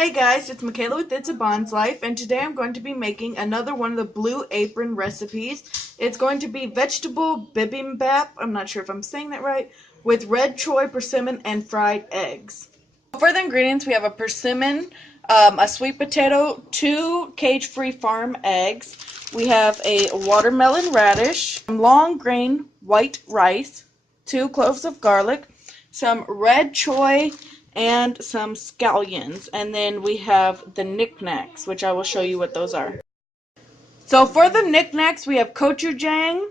Hey guys, it's Michaela with It's a Bond's Life, and today I'm going to be making another one of the Blue Apron recipes. It's going to be vegetable bibimbap, I'm not sure if I'm saying that right, with red choy, persimmon, and fried eggs. For the ingredients, we have a persimmon, a sweet potato, 2 cage-free farm eggs. We have a watermelon radish, some long grain white rice, 2 cloves of garlic, some red choy, and some scallions. And then we have the knickknacks, which I will show you what those are. So for the knickknacks, we have gochujang,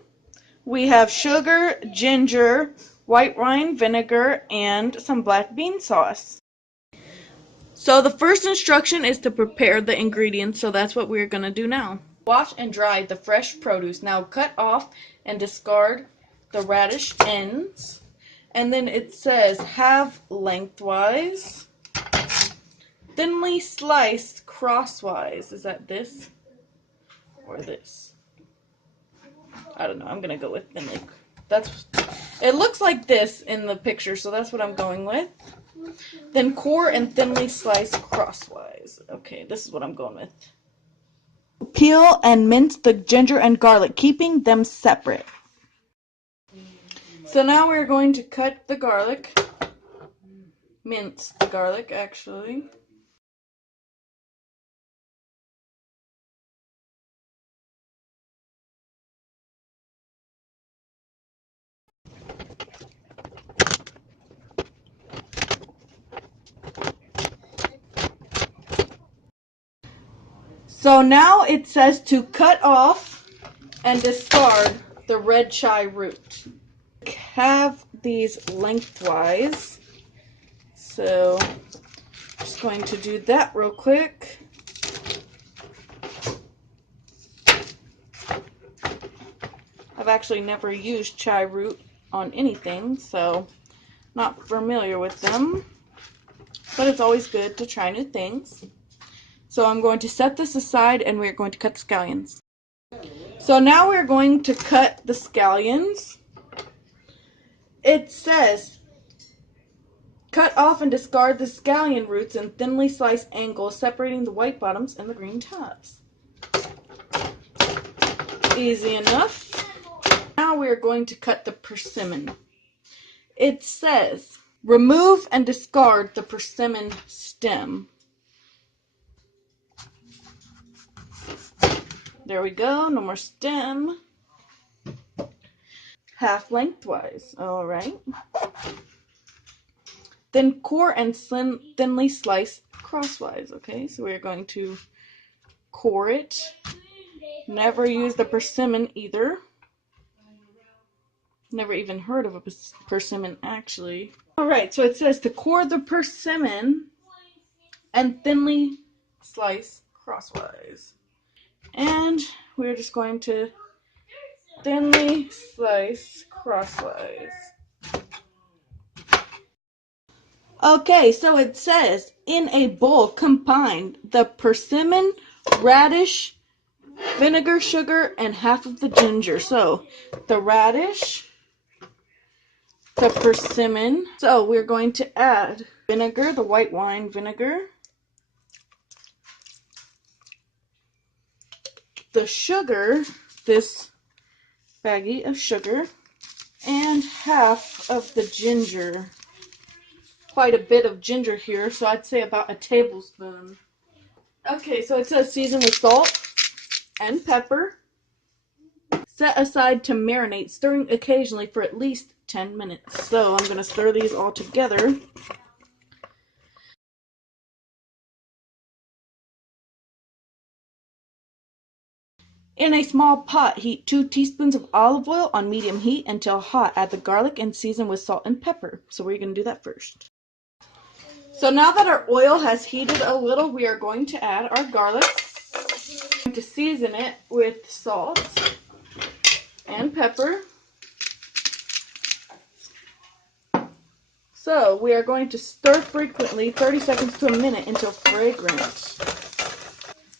we have sugar, ginger, white wine vinegar, and some black bean sauce. So the first instruction is to prepare the ingredients, so that's what we're going to do now. Wash and dry the fresh produce. Now cut off and discard the radish ends. And then it says halve lengthwise, thinly sliced crosswise. Is that this or this? I don't know. I'm going to go with thinly. It looks like this in the picture, so that's what I'm going with. Then core and thinly sliced crosswise. Okay, this is what I'm going with. Peel and mince the ginger and garlic, keeping them separate. So now we're going to cut the garlic. Mince the garlic, actually. So now it says to cut off and discard the red chai root. Have these lengthwise. So I'm just going to do that real quick. I've actually never used chai root on anything, so not familiar with them. But it's always good to try new things. So I'm going to set this aside and we're going to cut the scallions. So now we're going to cut the scallions. It says, cut off and discard the scallion roots in thinly sliced angles, separating the white bottoms and the green tops. Easy enough. Now we're going to cut the persimmon. It says, remove and discard the persimmon stem. There we go, no more stem. Half lengthwise, alright. Then core and thinly slice crosswise, okay? So we're going to core it. Never use the persimmon either. Never even heard of a persimmon, actually. Alright, so it says to core the persimmon and thinly slice crosswise. And we're just going to thinly slice crosswise. Okay, so it says, in a bowl combine the persimmon, radish, vinegar, sugar, and half of the ginger. So the radish, the persimmon. So we're going to add vinegar, the white wine vinegar, the sugar, this baggie of sugar, and half of the ginger. Quite a bit of ginger here, so I'd say about a tablespoon. Okay, so it says season with salt and pepper. Set aside to marinate, stirring occasionally for at least 10 minutes. So I'm going to stir these all together. In a small pot, heat 2 teaspoons of olive oil on medium heat until hot. Add the garlic and season with salt and pepper. So we're going to do that first. So now that our oil has heated a little, we are going to add our garlic. We're going to season it with salt and pepper. So we are going to stir frequently, 30 seconds to a minute, until fragrant.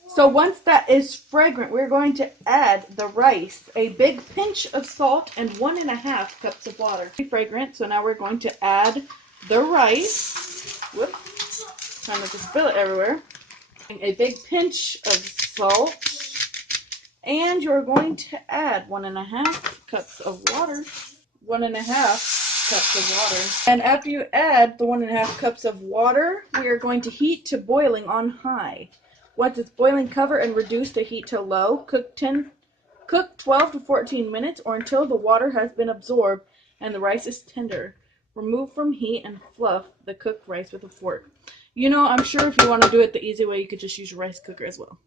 So once that is fragrant, we're going to add the rice, a big pinch of salt, and 1.5 cups of water. Fragrant, so now we're going to add the rice. Whoops. trying not to spill it everywhere. A big pinch of salt. And you're going to add 1.5 cups of water. 1.5 cups of water. And after you add the 1.5 cups of water, we are going to heat to boiling on high. Once it's boiling, cover and reduce the heat to low. Cook 12 to 14 minutes or until the water has been absorbed and the rice is tender. Remove from heat and fluff the cooked rice with a fork. You know, I'm sure if you want to do it the easy way, you could just use your rice cooker as well.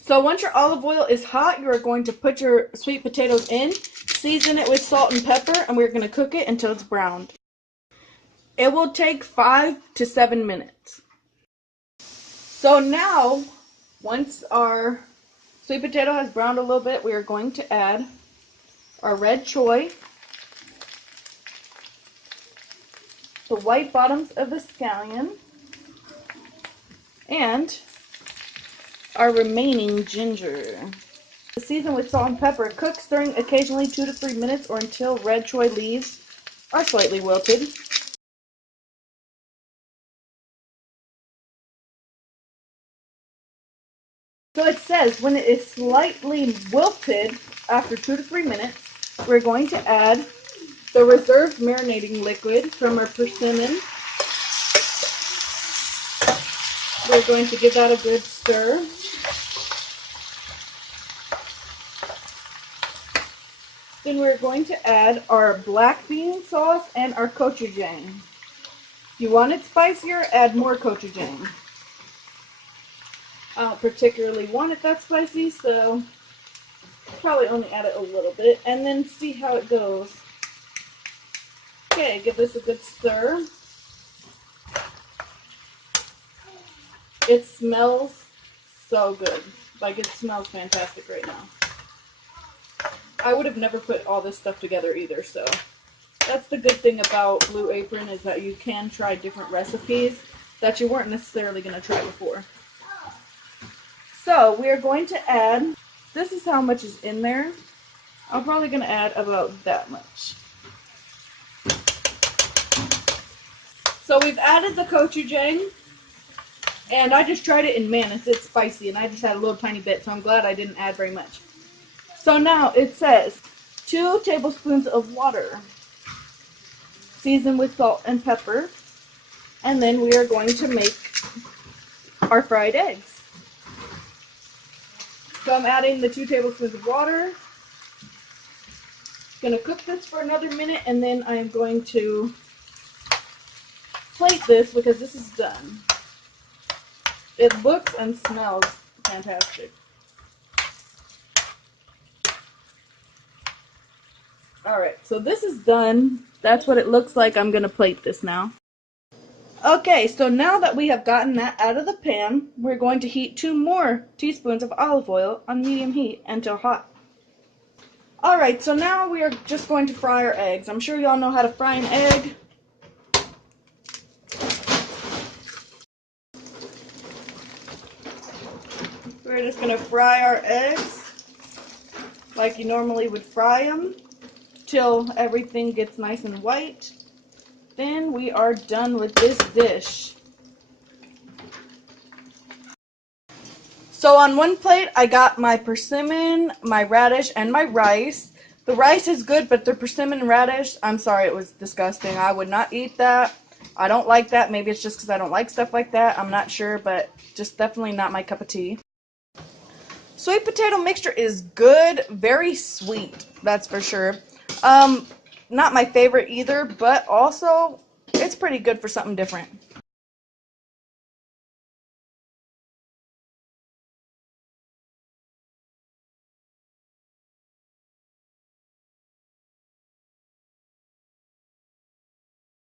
So once your olive oil is hot, you are going to put your sweet potatoes in, season it with salt and pepper, and we're going to cook it until it's browned. It will take 5 to 7 minutes. So now, once our sweet potato has browned a little bit, we are going to add our red choy, the white bottoms of the scallion, and our remaining ginger. Season with salt and pepper. Cook, stirring occasionally 2 to 3 minutes or until red choy leaves are slightly wilted. So it says when it is slightly wilted after 2 to 3 minutes, we're going to add the reserved marinating liquid from our persimmon. We're going to give that a good stir. Then we're going to add our black bean sauce and our gochujang. If you want it spicier, add more gochujang. I don't particularly want it that spicy, so probably only add it a little bit and then see how it goes. Okay, give this a good stir. It smells so good. Like, it smells fantastic right now. I would have never put all this stuff together either, so that's the good thing about Blue Apron, is that you can try different recipes that you weren't necessarily going to try before. So we are going to add, this is how much is in there. I'm probably going to add about that much. So we've added the gochujang, and I just tried it, and man, it's spicy, and I just had a little tiny bit, so I'm glad I didn't add very much. So now it says 2 tablespoons of water, seasoned with salt and pepper, and then we are going to make our fried eggs. So I'm adding the 2 tablespoons of water. Going to cook this for another minute, and then I am going to plate this because this is done. It looks and smells fantastic. Alright, so this is done. That's what it looks like. I'm going to plate this now. Okay, so now that we have gotten that out of the pan, we're going to heat 2 more teaspoons of olive oil on medium heat until hot. Alright, so now we are just going to fry our eggs. I'm sure you all know how to fry an egg. We're just going to fry our eggs like you normally would fry them till everything gets nice and white. Then we are done with this dish. So on one plate, I got my persimmon, my radish, and my rice. The rice is good, but the persimmon and radish, I'm sorry, it was disgusting. I would not eat that. I don't like that. Maybe it's just because I don't like stuff like that. I'm not sure, but just definitely not my cup of tea. Sweet potato mixture is good, very sweet, that's for sure. Not my favorite either, but also it's pretty good for something different.